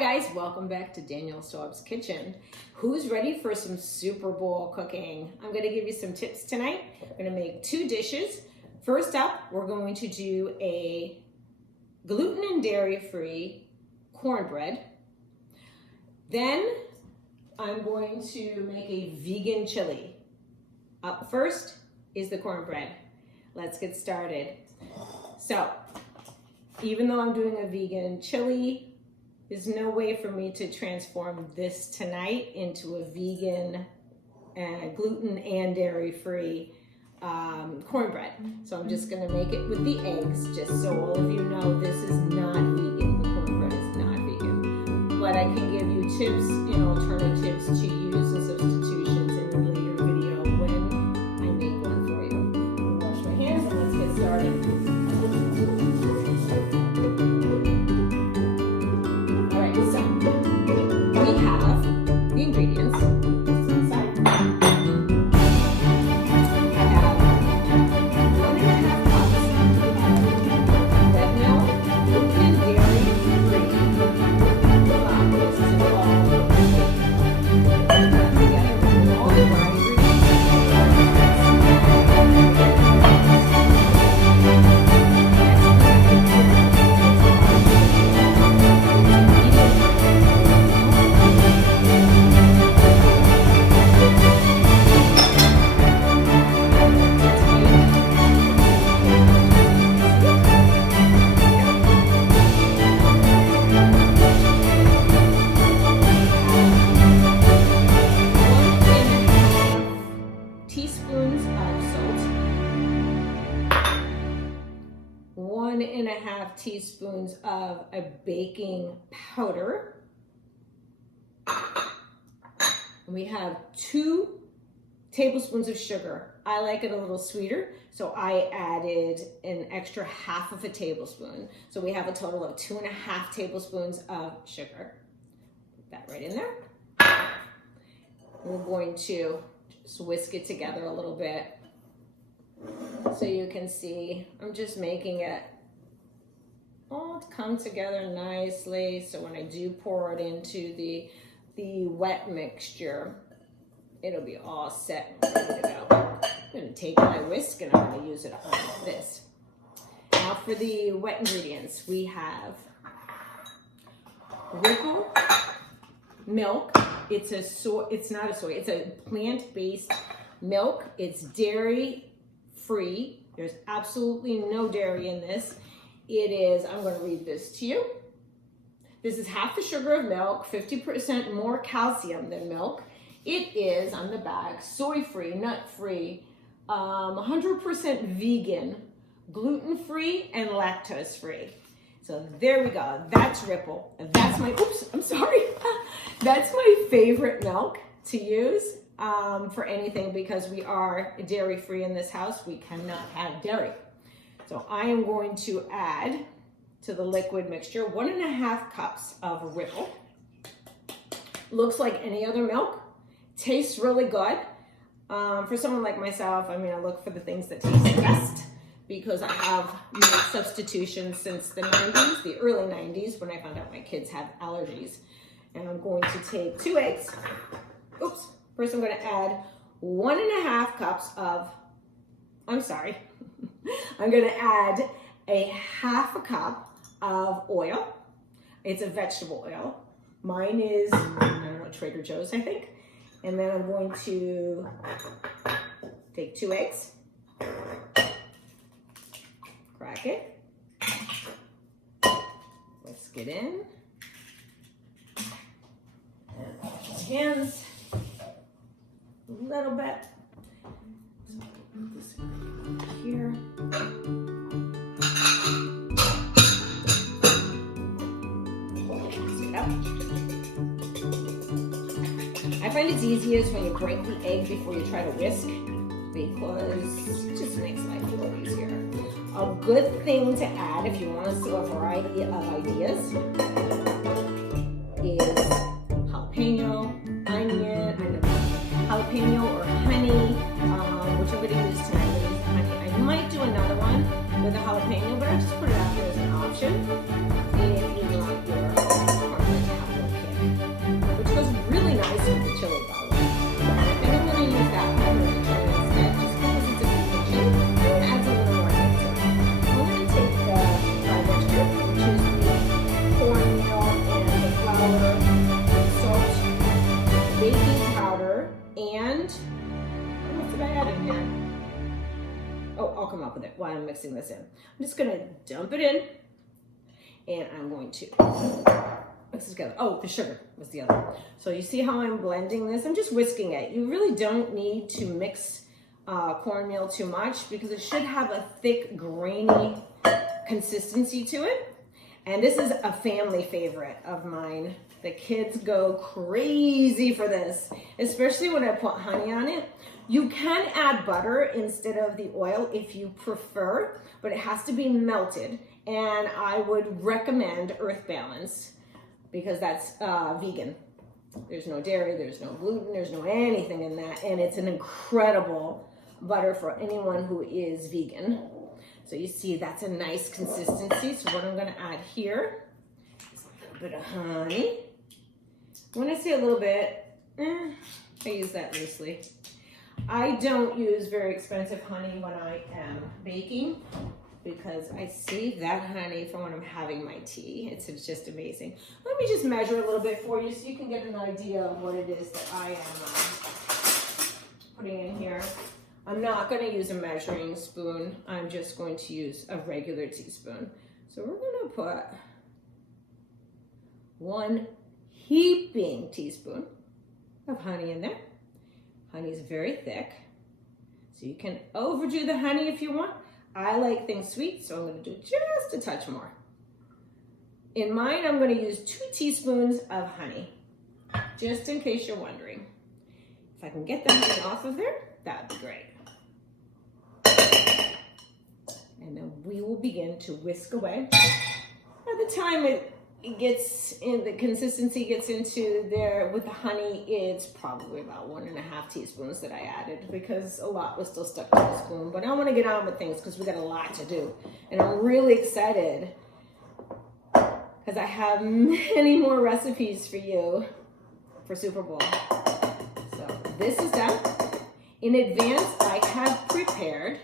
guys, welcome back to Danielle Staub's kitchen. Who's ready for some Super Bowl cooking? I'm going to give you some tips tonight. We're going to make two dishes. First up, we're going to do a gluten and dairy-free cornbread. Then I'm going to make a vegan chili. Up first is the cornbread. Let's get started. So, even though I'm doing a vegan chili, there's no way for me to transform this tonight into a vegan, gluten and dairy-free cornbread. So I'm just gonna make it with the eggs, just so all of you know this is not vegan. The cornbread is not vegan. But I can give you tips and alternatives to use and substitutions in a later video when I make one for you. Wash my hands and let's get started. Teaspoons of salt, 1.5 teaspoons of a baking powder. And we have 2 tablespoons of sugar. I like it a little sweeter, so I added an extra 1/2 tablespoon. So we have a total of 2.5 tablespoons of sugar. Put that right in there. We're going to just whisk it together a little bit so you can see I'm just making it all come together nicely, so when I do pour it into the wet mixture, it'll be all set and ready to go. I'm going to take my whisk and I'm going to use it on this. Now for the wet ingredients, we have Ripple milk. It's not a soy, it's a plant-based milk. It's dairy-free. There's absolutely no dairy in this. It is, I'm going to read this to you. This is half the sugar of milk, 50% more calcium than milk. It is, on the back, soy-free, nut-free, 100% vegan, gluten-free, and lactose-free. So there we go. That's Ripple. And that's my, oops, I'm sorry. That's my favorite milk to use for anything because we are dairy-free in this house. We cannot have dairy. So I am going to add to the liquid mixture 1.5 cups of Ripple. Looks like any other milk. Tastes really good. For someone like myself, I mean, I look for the things that taste the best, because I have made substitutions since the 90s, the early 90s, when I found out my kids had allergies. And I'm going to take 2 eggs. Oops. First I'm going to add 1.5 cups of, I'm sorry. I'm going to add a 1/2 cup of oil. It's a vegetable oil. Mine is, I don't know, Trader Joe's, I think. And then I'm going to take 2 eggs. Crack it. Whisk it in. And wash his hands a little bit. So put this here. Mix it up. I find it's easiest when you break the egg before you try to whisk, because it just makes life a little easier. A good thing to add if you want to see a variety of ideas is jalapeno, onion, jalapeno or honey, which I'm going to use tonight. Honey. I might do another one with a jalapeno, but I just put it out there as an option if you want your cornbread to have baking powder, and what else did I add in here? Oh, I'll come up with it while I'm mixing this in. I'm just gonna dump it in, and I'm going to mix it together. Oh, the sugar was the other. So you see how I'm blending this? I'm just whisking it. You really don't need to mix cornmeal too much because it should have a thick, grainy consistency to it. And this is a family favorite of mine. The kids go crazy for this, especially when I put honey on it. You can add butter instead of the oil if you prefer, but it has to be melted. And I would recommend Earth Balance because that's vegan. There's no dairy, there's no gluten, there's no anything in that. And it's an incredible butter for anyone who is vegan. So you see that's a nice consistency. So what I'm gonna add here is a little bit of honey. When I say a little bit, I use that loosely. I don't use very expensive honey when I am baking because I save that honey for when I'm having my tea. It's just amazing. Let me just measure a little bit for you so you can get an idea of what it is that I am putting in here. I'm not going to use a measuring spoon. I'm just going to use a regular teaspoon. So we're going to put 1 heaping teaspoon of honey in there. Honey is very thick, so you can overdo the honey if you want. I like things sweet, so I'm going to do just a touch more. In mine, I'm going to use 2 teaspoons of honey, just in case you're wondering. If I can get the honey off of there, that would be great. And then we will begin to whisk away. By the time it gets in, the consistency gets into there with the honey, it's probably about 1.5 teaspoons that I added because a lot was still stuck to the spoon. But I want to get on with things because we got a lot to do. And I'm really excited because I have many more recipes for you for Super Bowl. So this is done. In advance, I have prepared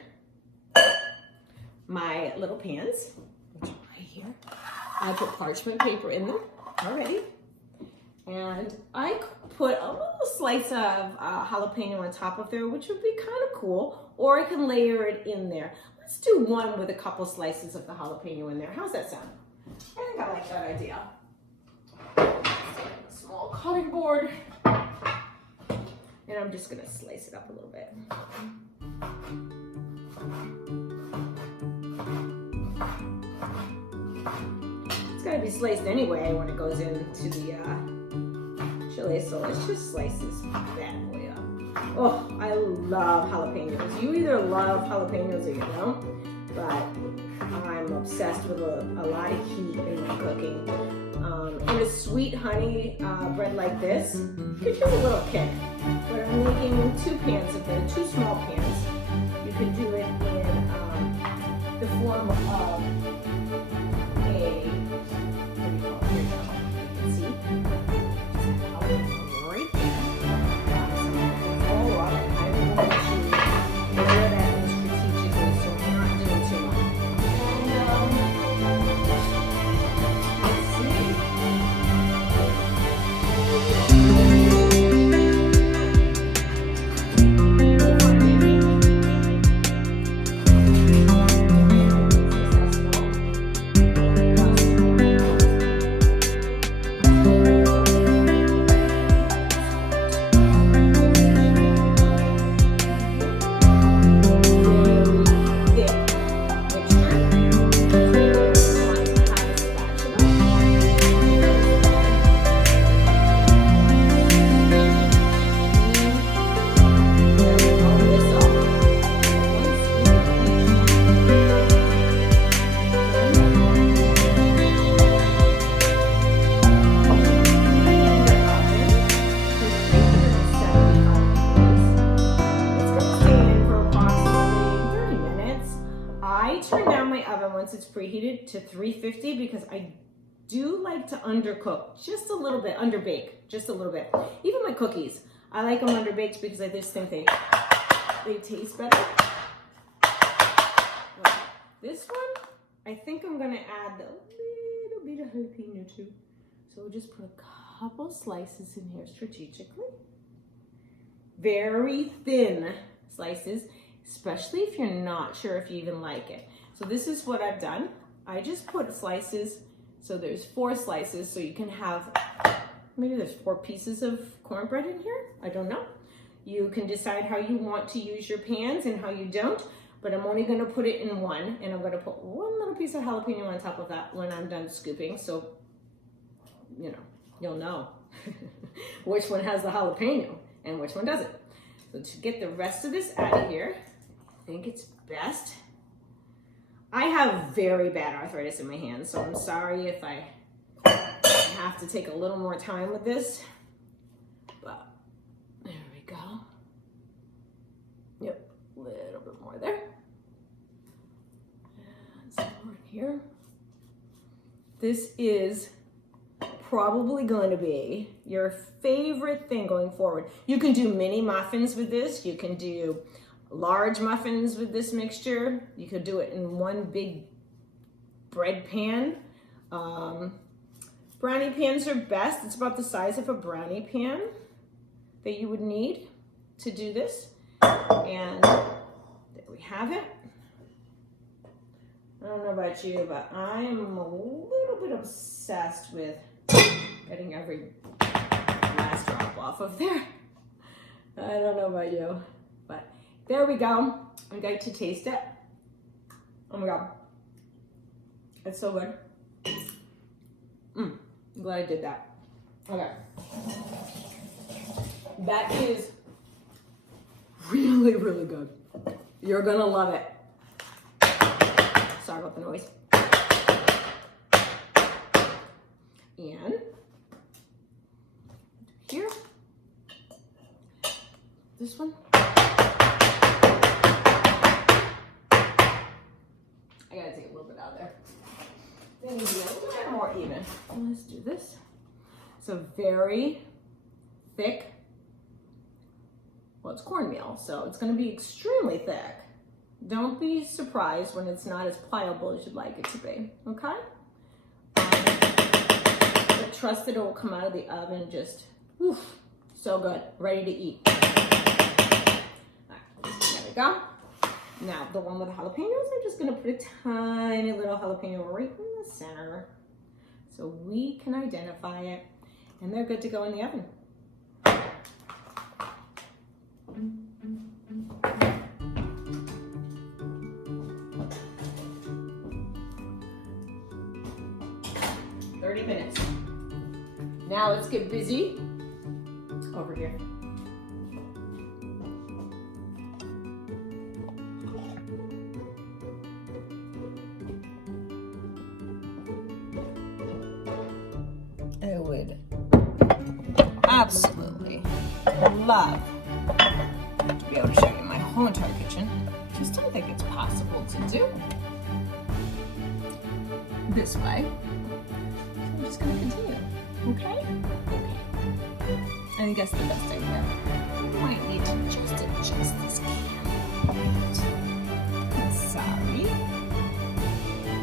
my little pans, which are right here. I put parchment paper in them already. And I put a little slice of jalapeno on top of there, which would be kind of cool. Or I can layer it in there. Let's do one with a couple slices of the jalapeno in there. How's that sound? I think I like that idea. A small cutting board. And I'm just gonna slice it up a little bit. It's gotta be sliced anyway when it goes into the chili, so let's just slice this bad boy up. Oh, I love jalapenos. You either love jalapenos or you don't, but I'm obsessed with a lot of heat in my cooking. And a sweet honey bread like this gives you a little kick. But I'm making 2 pans of them, 2 small pans. You can do it in the form of a, what do you call it? You can see. Right there. All up. I'm going to layer that in strategically so we're not doing too much. Once it's preheated to 350 because I do like to undercook just a little bit, underbake just a little bit. Even my cookies, I like them underbaked because I just think they taste better. But this one, I think I'm gonna add a little bit of jalapeno too. So we'll just put a couple slices in here strategically. very thin slices, especially if you're not sure if you even like it. So this is what I've done. I just put slices, so there's 4 slices, so you can have, maybe there's 4 pieces of cornbread in here, I don't know. You can decide how you want to use your pans and how you don't, but I'm only gonna put it in one, and I'm gonna put 1 little piece of jalapeno on top of that when I'm done scooping, so, you know, you'll know which one has the jalapeno and which one doesn't. So to get the rest of this out of here, I think it's best. I have very bad arthritis in my hands, so I'm sorry if I have to take a little more time with this, but there we go. Yep, a little bit more there. And some more in here. This is probably going to be your favorite thing going forward. You can do mini muffins with this. You can do large muffins with this mixture. You could do it in one big bread pan. Brownie pans are best. It's about the size of a brownie pan that you would need to do this. And there we have it. I don't know about you, but I am a little bit obsessed with getting every last drop off of there. I don't know about you, but there we go. I'm going to taste it. Oh my God. It's so good. I'm glad I did that. Okay. That is really, really good. You're gonna love it. Sorry about the noise. And here, this one. I gotta take a little bit out there. They need to be a little bit more even. Let's do this. It's a very thick, well, it's cornmeal, so it's going to be extremely thick. Don't be surprised when it's not as pliable as you'd like it to be, okay? But trust that it will come out of the oven just, oof, so good, ready to eat. All right, there we go. Now, the one with the jalapenos, I'm just going to put a tiny little jalapeno right in the center so we can identify it, and they're good to go in the oven. Minutes. Now let's get busy over here. I would absolutely love to be able to show you my whole entire kitchen. Just don't think it's possible to do this way. I'm just going to continue, okay? Okay. I think that's the best idea. Might need to just adjust this camera. I'm sorry.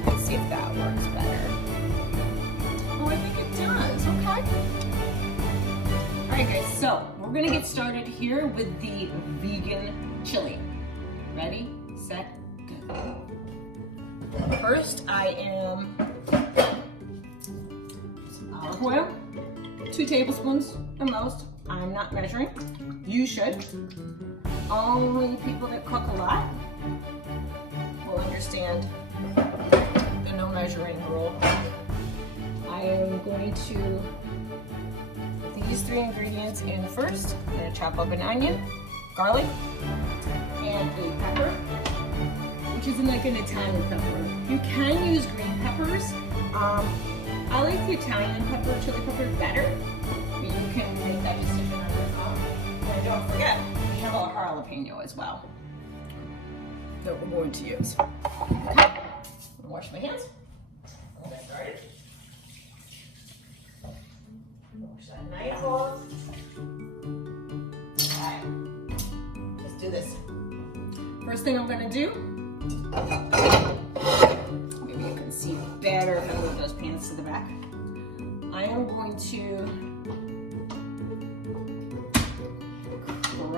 Let's see if that works better. Oh, I think it does, okay? All right, guys, so we're going to get started here with the vegan chili. Ready, set, go. First, I am olive oil, 2 tablespoons at most. I'm not measuring. You should. Only people that cook a lot will understand the no measuring rule. I am going to put these 3 ingredients in first. I'm going to chop up an onion, garlic, and a pepper, which isn't like an Italian pepper. You can use green peppers. I like the Italian pepper, chili pepper better, but you can make that decision on your own. And don't forget, we have our jalapeno as well that we're going to use. Okay, I'm gonna wash my hands. I'll get started. Wash that knife off. Alright, let's do this. First thing I'm gonna do, maybe you can see better if I move those pans to the back. I am going to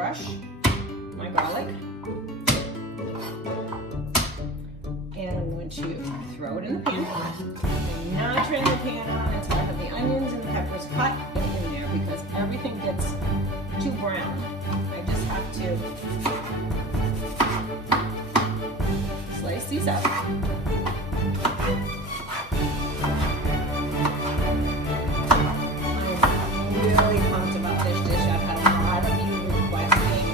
crush my garlic. And I'm going to throw it in the pan. I'm not turning the pan on until I have the onions and the peppers cut and in there because everything gets too brown. I just have to slice these up. I'm really pumped about this dish. I've had a lot of you requesting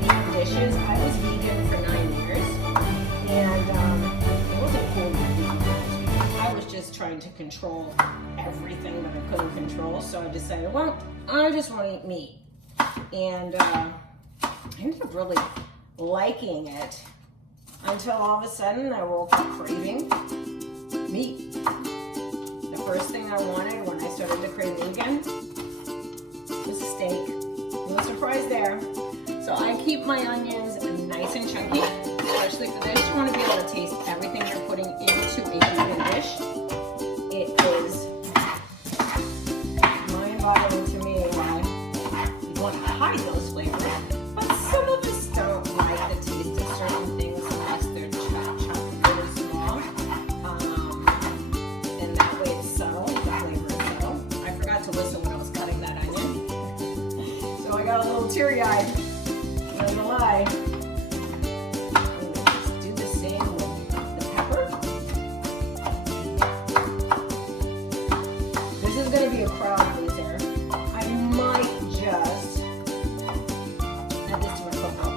vegan dishes. I was vegan for 9 years, and it wasn't cool to be vegan. I was just trying to control everything that I couldn't control, so I decided, well, I just want to eat meat. And I ended up really liking it until all of a sudden I woke up craving meat. The first thing I wanted when I started to crave vegan was a steak. No surprise there. So I keep my onions nice and chunky, especially for this. You want to be able to taste everything you're putting into a vegan dish. It is mind-boggling to me why you want to hide those flavors, but some of us don't like the taste of certain things unless they're chopped really small. And that way it's subtle, the flavor is subtle. I forgot to listen when I was cutting that onion, so I got a little teary-eyed. I'm not gonna lie. I'm gonna just do the same with the pepper. This is gonna be a crowd pleaser. I might just add this to my cookbook.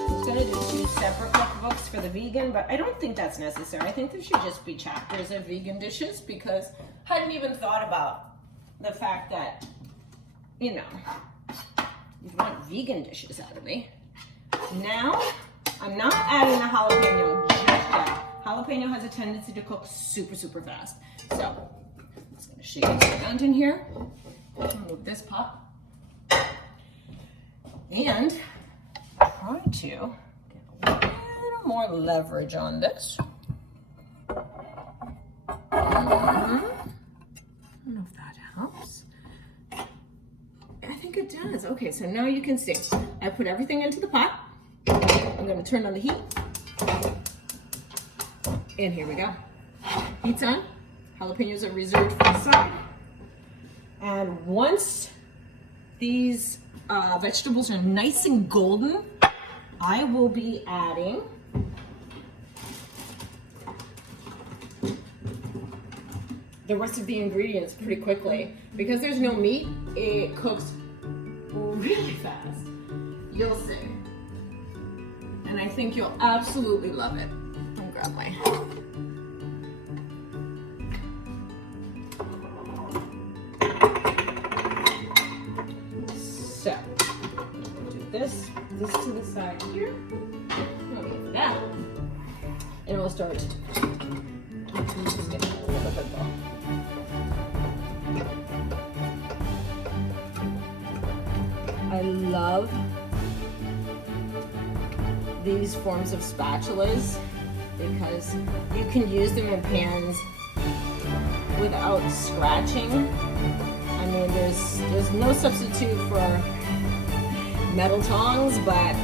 I was gonna do 2 separate cookbooks for the vegan, but I don't think that's necessary. I think there should just be chapters of vegan dishes because I hadn't even thought about the fact that, you know, you want vegan dishes out of me. Now, I'm not adding the jalapeno just yet. Jalapeno has a tendency to cook super, super fast. So, I'm just gonna shake it around in here. Move this pot. And try to get a little more leverage on this. I don't know if that helps. I think it does. Okay, so now you can see. I put everything into the pot. I'm gonna turn on the heat. And here we go. Heat's on. Jalapenos are reserved for the side. And once these vegetables are nice and golden, I will be adding the rest of the ingredients pretty quickly. Because there's no meat, it cooks really fast. You'll see. And I think you'll absolutely love it. I'll grab my... So, do this to the side here. Like that. And we'll start. Just get a little bit more. I love these forms of spatulas because you can use them in pans without scratching. I mean, there's no substitute for metal tongs, but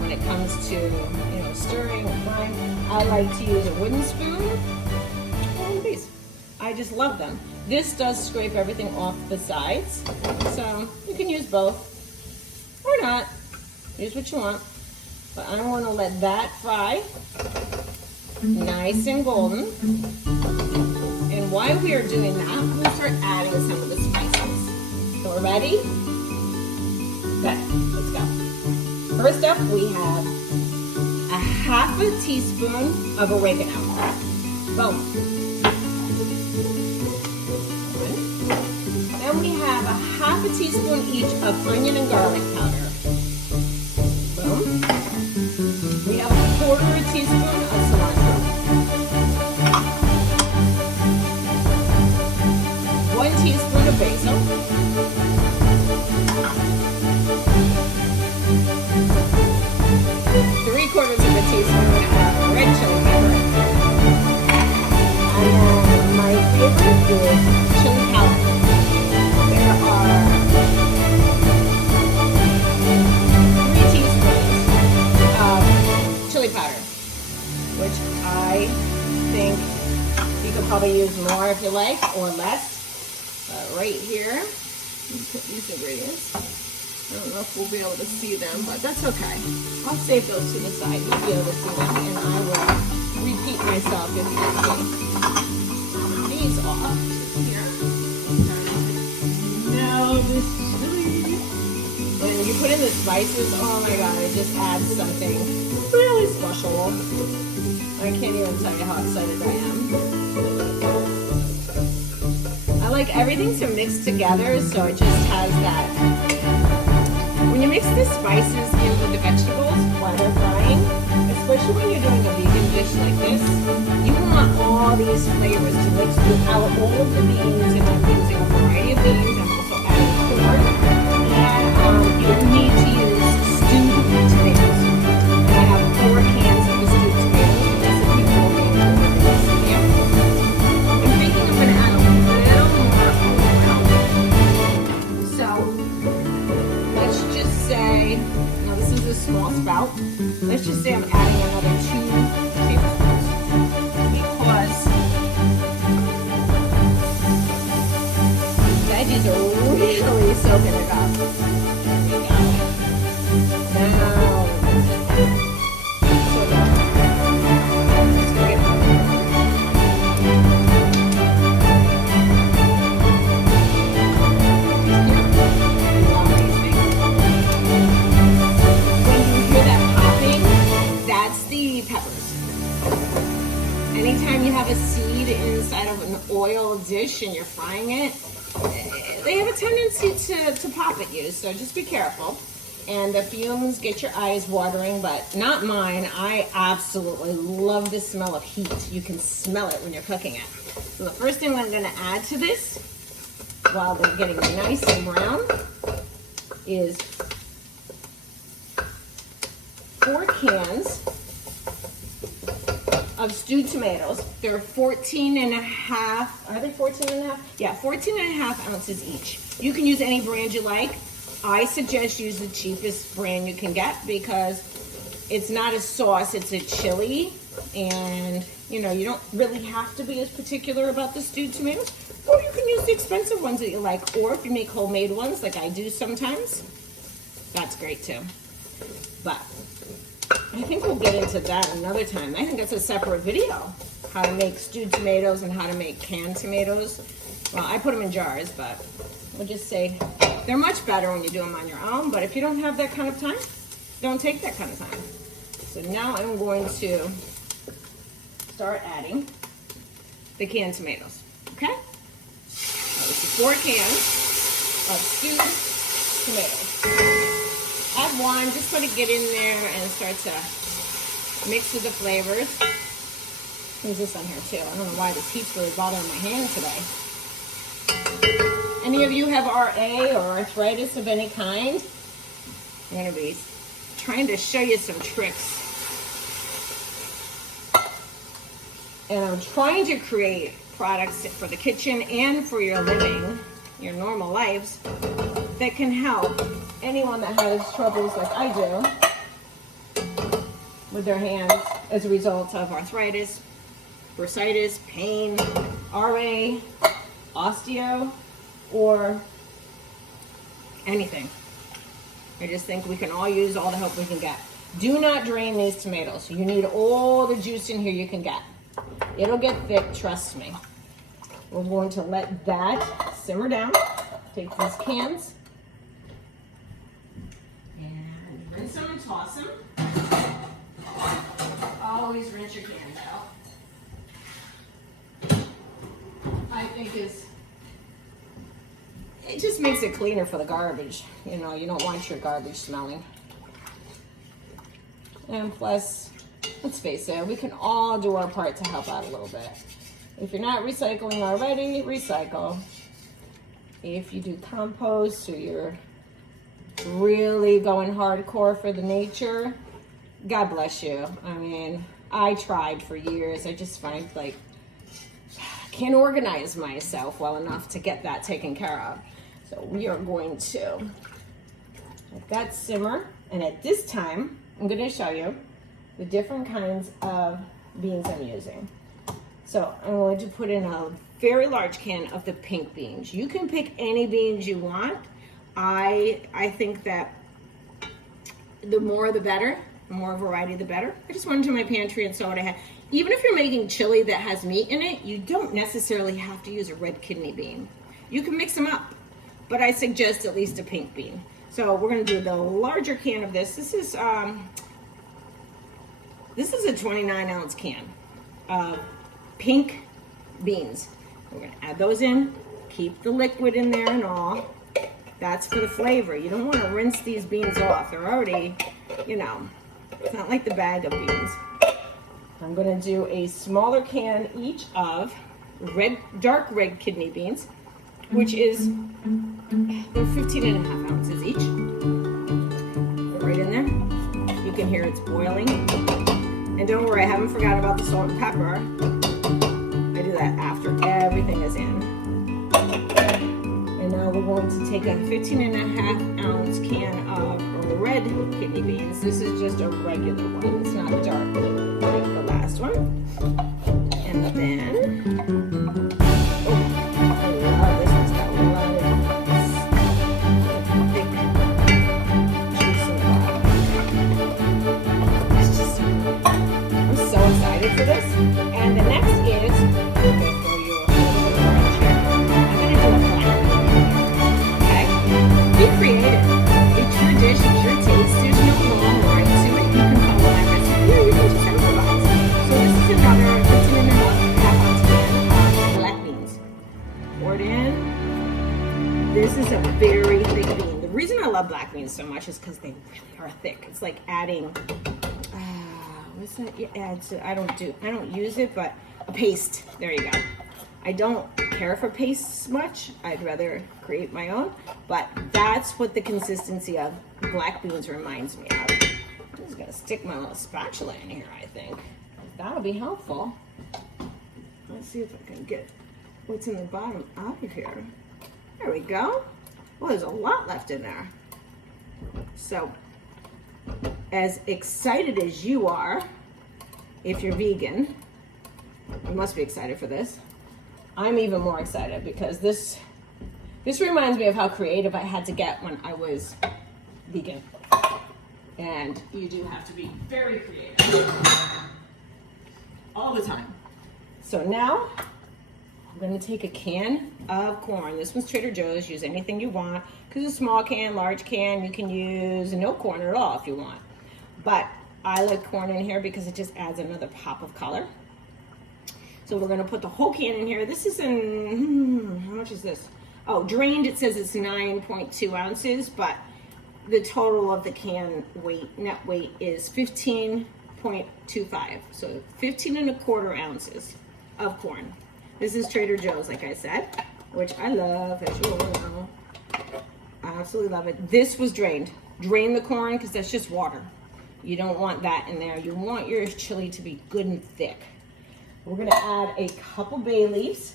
when it comes to, you know, stirring or frying, I like to use a wooden spoon. Oh, these. I just love them. This does scrape everything off the sides, so you can use both. Or not. Use what you want. But I want to let that fry nice and golden. And while we are doing that, I'm going to start adding some of the spices. So we're ready? Okay, let's go. First up, we have a half a teaspoon of oregano. Boom. Then we have a half a teaspoon each of onion and garlic powder. Boom. We have a quarter a teaspoon of cilantro. 1 teaspoon of basil. 3/4 of a teaspoon of red chili pepper. And then my favorite is chili powder. There are if you like, or less. Right here, put these ingredients. I don't know if we'll be able to see them, but that's okay. I'll save those to the side. You'll be able to see them, and I will repeat myself if need be. These off here. Now this chili. And when you put in the spices, oh my god, it just adds something really special. I can't even tell you how excited I am. I like everything to mix together, so it just has that. When you mix the spices in with the vegetables while they're frying, especially when you're doing a vegan dish like this, you want all these flavors to mix throughout all of the beans, and I'm using a variety of beans. I'm also adding corn, and you need to use stewed tomatoes. And I have 4 cans of the stewed tomatoes. That's a people will be over this here. I'm thinking I'm going to add a little more oil. So let's just say, now this is a small spout. Let's just say I'm adding another 2 tablespoons because veggies are really soaking it up. There we go. Now, so let's go get it. Anytime you have a seed inside of an oil dish and you're frying it, they have a tendency to pop at you, so just be careful. And the fumes get your eyes watering, but not mine. I absolutely love the smell of heat. You can smell it when you're cooking it. So the first thing I'm going to add to this, while they're getting nice and brown, is 4 cans of stewed tomatoes. They're 14 and a half, are they 14 and a half? Yeah, 14 and a half ounces each. You can use any brand you like. I suggest use the cheapest brand you can get because it's not a sauce, it's a chili. And you know, you don't really have to be as particular about the stewed tomatoes. Or you can use the expensive ones that you like. Or if you make homemade ones like I do sometimes, that's great too. But I think we'll get into that another time. I think that's a separate video, how to make stewed tomatoes and how to make canned tomatoes. Well, I put them in jars, but we'll just say they're much better when you do them on your own, but if you don't have that kind of time, don't take that kind of time. So now I'm going to start adding the canned tomatoes, okay? This is 4 cans of stewed tomatoes. Add 1, just let it get in there and start to mix with the flavors. There's this on here too. I don't know why this heat's really bothering my hand today. Any of you have RA or arthritis of any kind? I'm going to be trying to show you some tricks. And I'm trying to create products for the kitchen and for your living, your normal lives, that can help anyone that has troubles like I do with their hands as a result of arthritis, bursitis, pain, RA, osteo, or anything. I just think we can all use all the help we can get. Do not drain these tomatoes. You need all the juice in here you can get. It'll get thick, trust me. We're going to let that simmer down. Take these cans and rinse them and toss them. Always rinse your cans out. I think it just makes it cleaner for the garbage. You know, you don't want your garbage smelling. And plus, let's face it, we can all do our part to help out a little bit. If you're not recycling already, recycle. If you do compost or you're really going hardcore for the nature, God bless you. I mean, I tried for years. I just find like I can't organize myself well enough to get that taken care of. So we are going to let that simmer. And at this time, I'm going to show you the different kinds of beans I'm using. So I'm going to put in a very large can of the pink beans. You can pick any beans you want. I think that the more the better, the more variety the better. I just went into my pantry and saw what I had. Even if you're making chili that has meat in it, you don't necessarily have to use a red kidney bean. You can mix them up, but I suggest at least a pink bean. So we're gonna do the larger can of this. This is a 29-ounce can of pink beans. We're gonna add those in, keep the liquid in there and all. That's for the flavor. You don't wanna rinse these beans off. They're already, you know, it's not like the bag of beans. I'm gonna do a smaller can each of dark red kidney beans, which is, they're 15.5 ounces each. Put right in there. You can hear it's boiling. And don't worry, I haven't forgotten about the salt and pepper. I do that after everything is in. And now we're going to take a 15.5 ounce can of red kidney beans. This is just a regular one. It's not dark like the last one. And then, oh, I love this. It's got a lot of thick juice in it. It's just, I'm so excited for this. And the next is, I'm going to throw you a little bit of orange here. I'm going to do a black bean. Okay? Be creative. It's your dish, it's your taste. There's no wrong or right to it. You can follow my recipe or you can just improvise. So this is another 15.5 ounce can of black beans. Pour it in. This is a very thick bean. The reason I love black beans so much is because they really are thick. It's like adding, what's that? It adds, I don't use it, but a paste. There you go. I don't care for pastes much. I'd rather create my own, but that's what the consistency of black beans reminds me of. I'm just gonna stick my little spatula in here, I think. That'll be helpful. Let's see if I can get what's in the bottom out of here. There we go. Well, there's a lot left in there. So, as excited as you are, if you're vegan, you must be excited for this. I'm even more excited because this reminds me of how creative I had to get when I was vegan. And you do have to be very creative all the time. So now I'm gonna take a can of corn. This one's Trader Joe's. Use anything you want. Because a small can, large can, you can use no corn at all if you want. But I like corn in here because it just adds another pop of color. So we're gonna put the whole can in here. This is in, how much is this? Oh, drained, it says it's 9.2 ounces, but the total of the can weight, net weight, is 15.25. So 15.25 ounces of corn. This is Trader Joe's, like I said, which I love, as you all know. I absolutely love it. This was drained. Drain the corn, because that's just water. You don't want that in there. You want your chili to be good and thick. We're gonna add a couple bay leaves.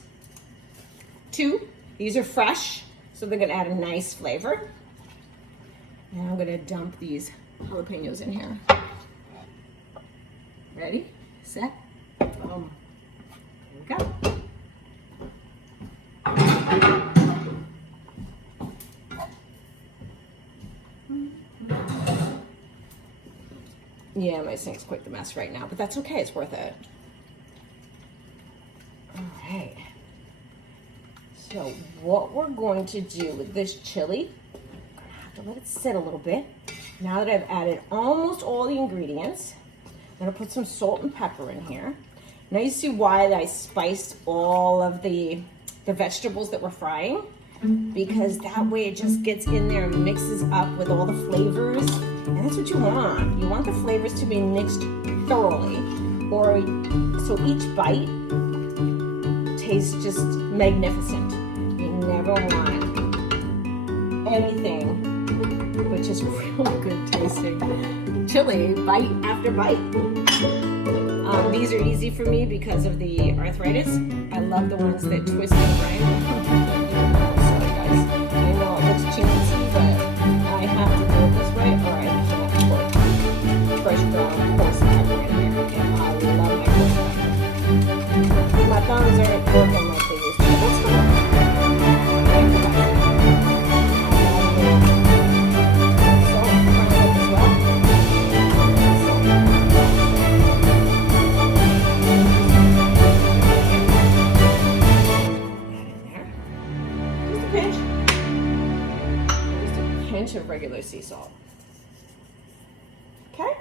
2. These are fresh, so they're gonna add a nice flavor. And I'm gonna dump these jalapeños in here. Ready, set, boom. Here we go. Yeah, my sink's quite the mess right now, but that's okay, it's worth it. All right. So what we're going to do with this chili, I'm gonna have to let it sit a little bit. Now that I've added almost all the ingredients, I'm gonna put some salt and pepper in here. Now you see why I spiced all of the vegetables that we're frying? Because that way it just gets in there and mixes up with all the flavors. And that's what you want. You want the flavors to be mixed thoroughly, or so each bite tastes just magnificent. You never want anything but just real good tasting chili bite after bite. These are easy for me because of the arthritis. I love the ones that twist and grind. Sorry guys, I know it looks cheesy, but I have to do it this way, or I have to put fresh ground coarse pepper in there. And I love my coarse pepper. My thumbs aren't working like they used to. pinch. Just a pinch of regular sea salt. Okay?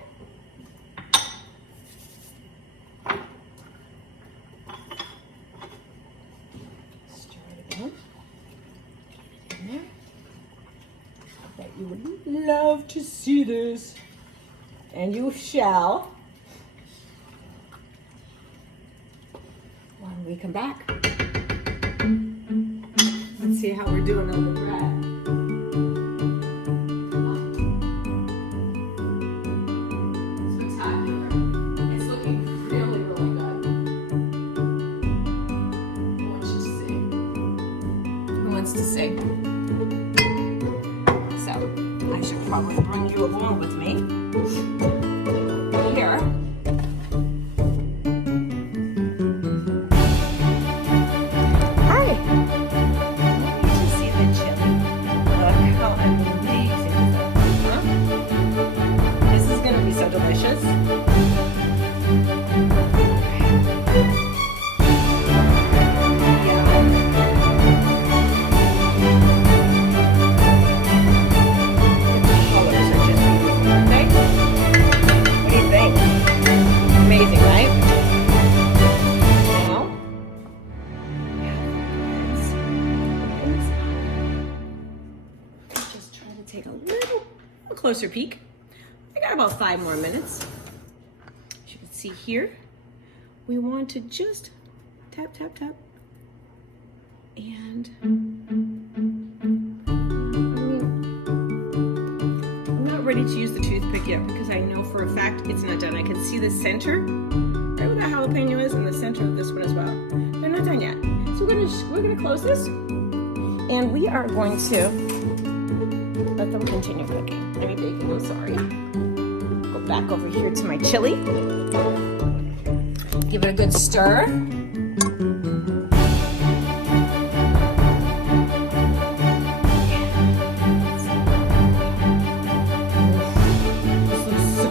Stir it in. In there. I bet you would love to see this. And you shall. When we come back. Let's see how we're doing on the bread. Spectacular. It's looking really, really good. I want you to see. Who wants to see? So, I should probably bring you along with me. Here. Closer peek. I got about 5 more minutes. As you can see here, we want to just tap, tap, tap. And I'm not ready to use the toothpick yet because I know for a fact it's not done. I can see the center, right where that jalapeno is, and the center of this one as well. They're not done yet. So we're gonna close this, and we are going to let them continue cooking. I mean baking, I'm sorry. Go back over here to my chili. Give it a good stir. This looks so,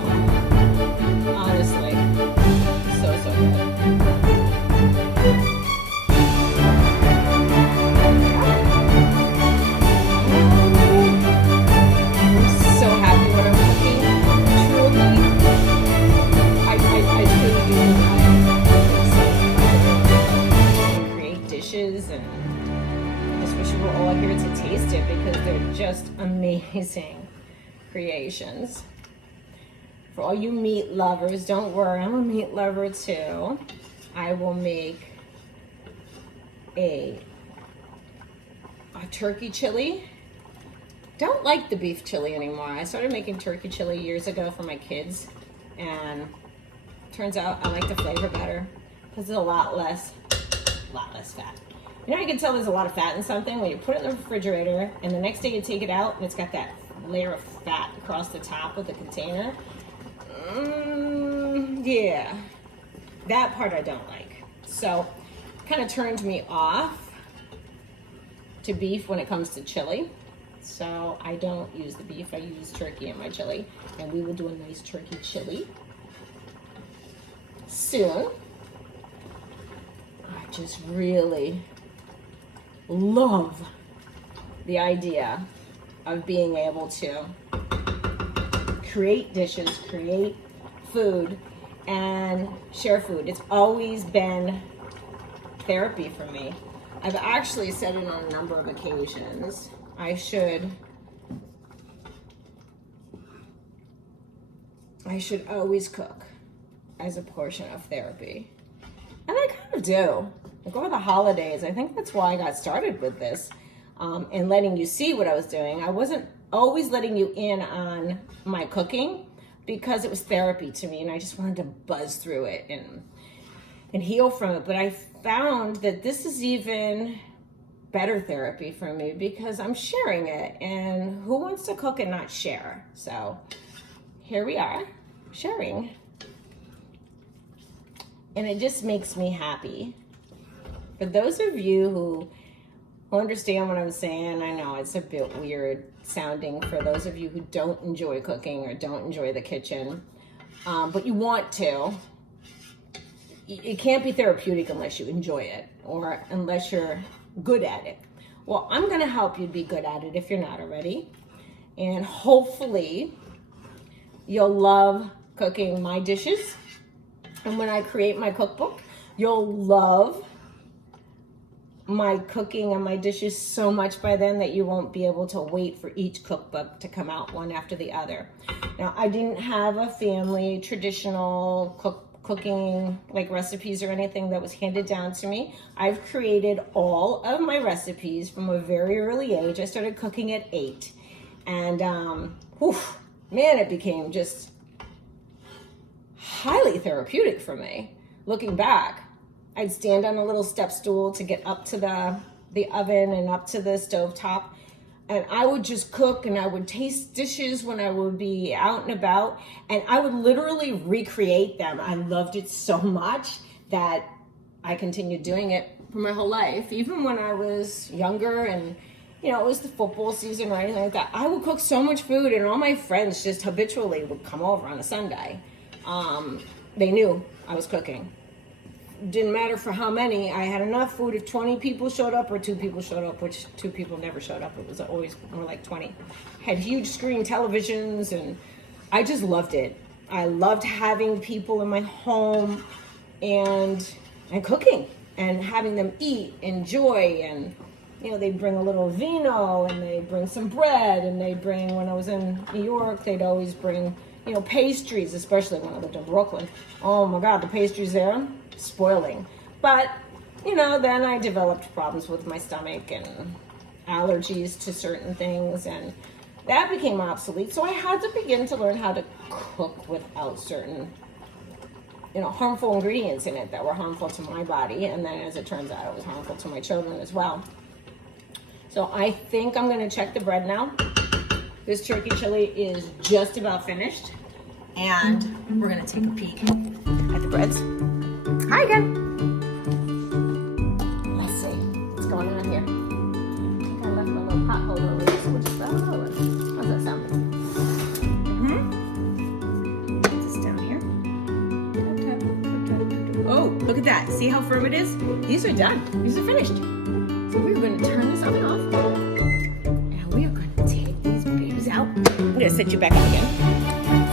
honestly, so good. And I just wish you were all here to taste it because they're just amazing creations. For all you meat lovers, don't worry, I'm a meat lover too. I will make a turkey chili. Don't like the beef chili anymore. I started making turkey chili years ago for my kids, and turns out I like the flavor better because it's a lot less fat. You know, you can tell there's a lot of fat in something when you put it in the refrigerator and the next day you take it out and it's got that layer of fat across the top of the container. Yeah, that part I don't like. So, kind of turned me off to beef when it comes to chili. So I don't use the beef, I use turkey in my chili. And we will do a nice turkey chili soon. I just really love the idea of being able to create dishes, create food, and share food. It's always been therapy for me. I've actually said it on a number of occasions. I should always cook as a portion of therapy. And I kind of do. Like over the holidays, I think that's why I got started with this, and letting you see what I was doing. I wasn't always letting you in on my cooking because it was therapy to me and I just wanted to buzz through it and heal from it. But I found that this is even better therapy for me because I'm sharing it, and who wants to cook and not share? So here we are, sharing. And it just makes me happy. For those of you who understand what I'm saying, I know it's a bit weird sounding for those of you who don't enjoy cooking or don't enjoy the kitchen, but you want to. It can't be therapeutic unless you enjoy it or unless you're good at it. Well, I'm gonna help you be good at it if you're not already. And hopefully you'll love cooking my dishes. And when I create my cookbook, you'll love my cooking and my dishes so much by then that you won't be able to wait for each cookbook to come out one after the other. Now, I didn't have a family traditional cooking like recipes or anything that was handed down to me. I've created all of my recipes from a very early age. I started cooking at 8, and man, it became just highly therapeutic for me. Looking back, I'd stand on a little step stool to get up to the oven and up to the stovetop, and I would just cook, and I would taste dishes when I would be out and about, and I would literally recreate them. I loved it so much that I continued doing it for my whole life. Even when I was younger and it was the football season or anything like that, I would cook so much food, and all my friends just habitually would come over on a Sunday. They knew I was cooking. Didn't matter for how many. I had enough food if 20 people showed up or 2 people showed up, which 2 people never showed up. It was always more like 20. Had huge screen televisions, and I just loved it. I loved having people in my home and cooking and having them eat, enjoy, and they'd bring a little vino, and they'd bring some bread, and they'd bring, when I was in New York, they'd always bring pastries, especially when I lived in Brooklyn. Oh my God, the pastries there, spoiling. But, then I developed problems with my stomach and allergies to certain things, and that became obsolete. So I had to begin to learn how to cook without certain, harmful ingredients in it that were harmful to my body. And then as it turns out, it was harmful to my children as well. So I think I'm gonna check the bread now. This turkey chili is just about finished, and we're gonna take a peek at the breads. Hi again. Let's see what's going on here. I think I left my little pot holder over there, so we'll just, how's that sound? Put this down here. Oh, look at that. See how firm it is? These are done. These are finished. So we're gonna turn this oven off, and we are gonna take these babies out. I'm gonna set you back up again.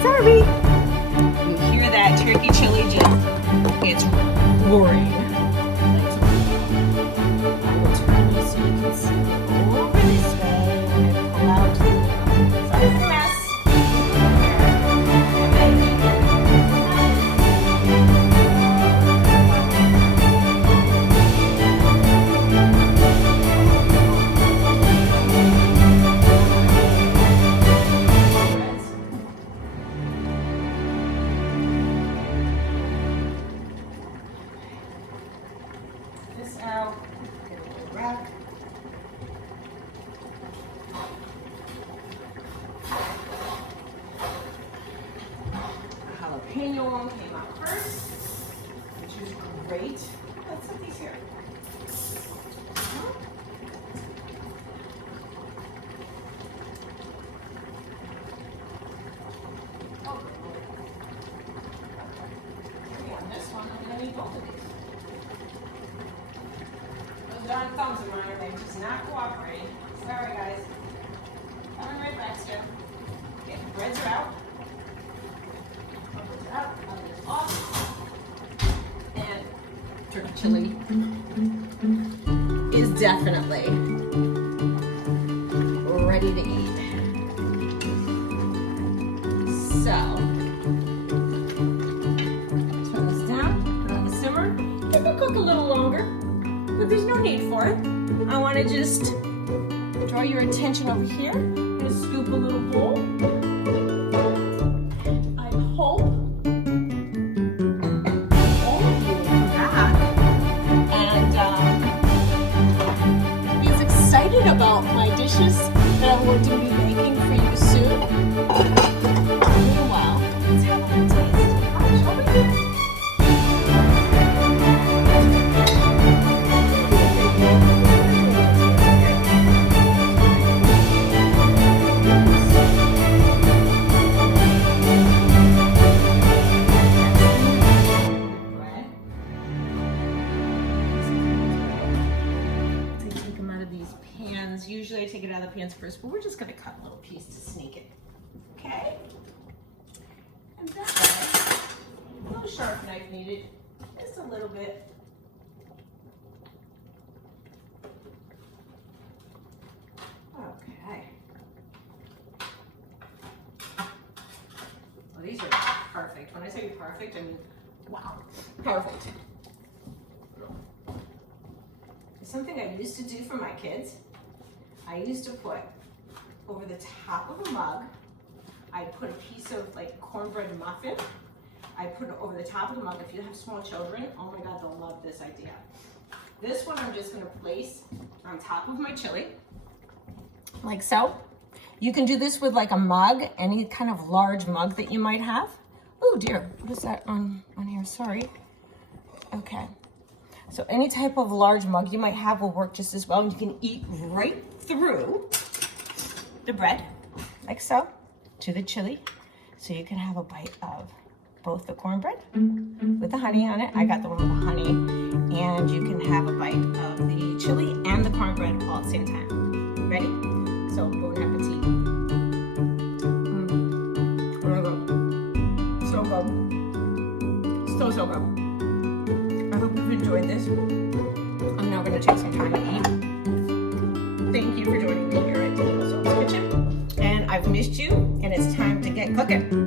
Sorry. You hear that turkey chili it's roaring. I will turn this so you can see over this way and pull out. Sorry for the mess. Out, get a little wrap. The jalapeno one came out first, which is great. Let's set these here. On this one, I'm going to need both of these. Darn thumbs of mine, they're just not cooperating. Sorry, guys. Coming right back still. Okay, the breads are out. Breads are out. Oven is off. And turkey chili is definitely ready to eat. So, turn this down, put it on the simmer. It will cook a little longer, but there's no need for it. I want to just draw your attention over here. I'm going to scoop a little bowl. I hope all of you will come back and be as excited about my dishes that I'm going to be making for you soon. Meanwhile, let's have a little taste. Ouch, over here. pans. Usually I take it out of the pans first, but we're just gonna cut a little piece to sneak it. Okay? And that way, a little sharp knife needed, just a little bit. Okay. Well, these are perfect. When I say perfect, I mean, wow, perfect. Something I used to do for my kids, I used to put over the top of a mug, I put a piece of like cornbread muffin. I put it over the top of the mug. If you have small children, oh my God, they'll love this idea. This one I'm just gonna place on top of my chili, like so. You can do this with like a mug, any kind of large mug that you might have. Oh dear, what is that on here? Sorry. Okay. So any type of large mug you might have will work just as well. And you can eat right through the bread, like so, to the chili. So you can have a bite of both the cornbread with the honey on it. I got the one with the honey. And you can have a bite of the chili and the cornbread all at the same time. Ready? So bon appetit. So good. So good. I hope you've enjoyed this. I'm now going to take some time to eat. Thank you for joining me here at Danielle Staub's Kitchen. And I've missed you, and it's time to get cooking.